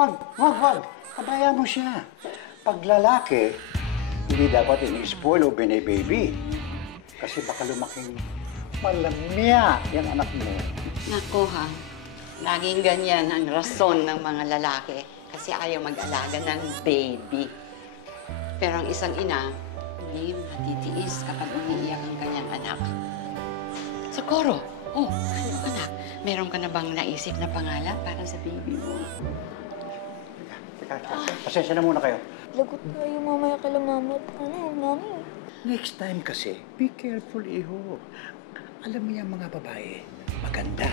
Wag. Kabayan mo siya. Pag lalaki, hindi dapat ini-spoil o bine-baby. Kasi baka lumaking malamya yung anak mo. Nako ha, laging ganyan ang rason ng mga lalaki kasi ayaw mag-alaga ng baby. Pero ang isang ina, hindi matitiis kapag umiiyak ang kanyang anak. Socorro, anak, meron ka na bang naisip na pangalan para sa baby mo? Teka, pasensya na muna kayo. Lagot tayo mamaya kala mama at mami. Next time kasi, be careful, iho. Alam mo yung mga babae, maganda.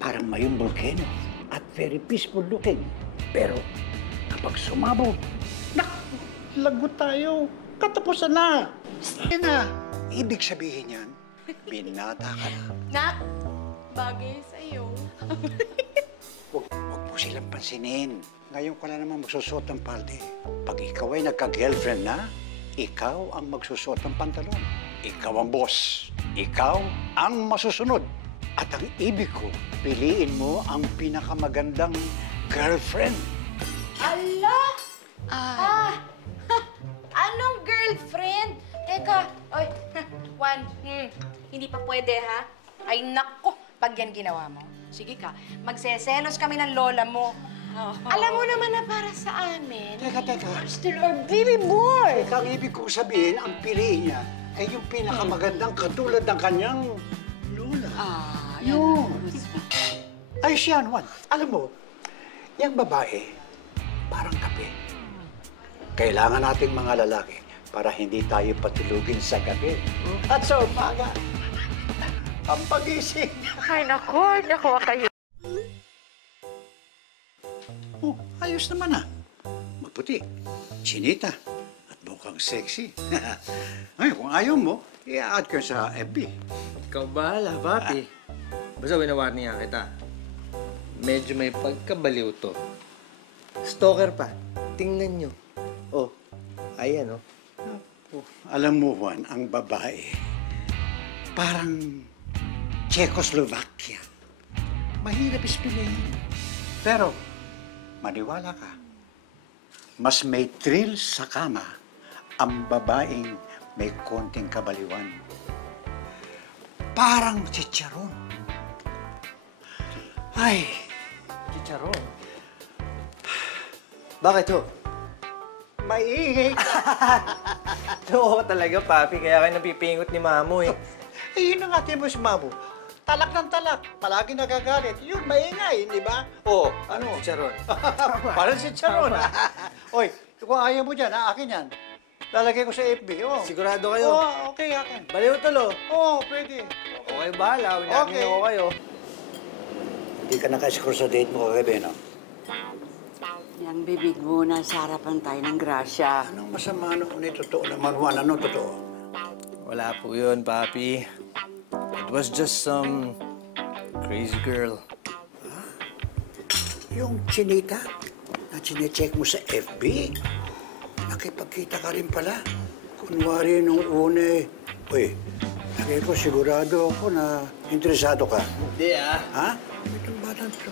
Parang mayong volcano at very peaceful looking. Pero kapag sumabog, lagot tayo. Katapusan na. Yan na. Ibig sabihin yan, binata ka na. Nak, bagay sa'yo. Huwag mo silang pansinin. Ngayon ko na naman magsusot ng palde. Pag ikaw ay nagka-girlfriend na, ikaw ang magsusot ng pantalon. Ikaw ang boss. Ikaw ang masusunod. At ang ibig ko, piliin mo ang pinakamagandang girlfriend. Ala! Anong girlfriend? Teka, oy, Juan, hindi pa pwede, ha? Ay, nako, pag yan ginawa mo. Sige ka, magseselos kami ng lola mo. Alam mo naman na para sa amin. Teka. Still our baby boy! Ang ibig kong sabihin, ang piliin niya ay yung pinakamagandang katulad ng kanyang lola. Yun. Ay, siya, Juan. Alam mo, yung babae, parang kape. Kailangan nating mga lalaki para hindi tayo patulugin sa gabi. At sa umaga, ang pag-ising. Ay, nako kayo. Oh, ayos naman ah. Maputi, chinita, at mukhang sexy. Ay, kung ayaw mo, i-add ka sa FB. Ikaw bahala, papi. Basta winawarning nga kita. Medyo may pagkabaliw to. Stalker pa. Tingnan nyo. Oh, ayan oh. Alam mo, Juan, ang babae, parang Czechoslovakia. Mahirap ispiliin. Pero, maniwala ka, mas may thrill sa kama ang babaeng may konting kabaliwan. Parang chicharon. Ay, Chicharon. Bakit ho? maiingay. Oo talaga, papi. Kaya kayo napipingot ni Mamo eh. Eh, yun ang ating mo si Mamo. Talak ng talak. Palagi nagagalit. Yun, maingay, di ba? Oo. Ano? Chicharon. Parang si Charon. Oy, kung ayaw mo dyan, akin yan. Lalagay ko sa FB. Oh. Sigurado kayo? Oo, okay, akin. Baliw talo. Oo, pwede. Okay, bahala. Winagin Okay. ako kayo. Hindi ka nakascore sa date mo kagabi, no? Yang bibig mo, nasa harapan tayo ng grasya. Anong masama noon eh? Totoo naman, Juan. Ano totoo? Wala po yun, papi. It was just some crazy girl. Yung chinita na chinecheck mo sa FB, nakipagkita ka rin pala. Kunwari nung una eh. Uy, lagay ko sigurado ako na interesado ka. Hindi ah. Ha? Itong batang to.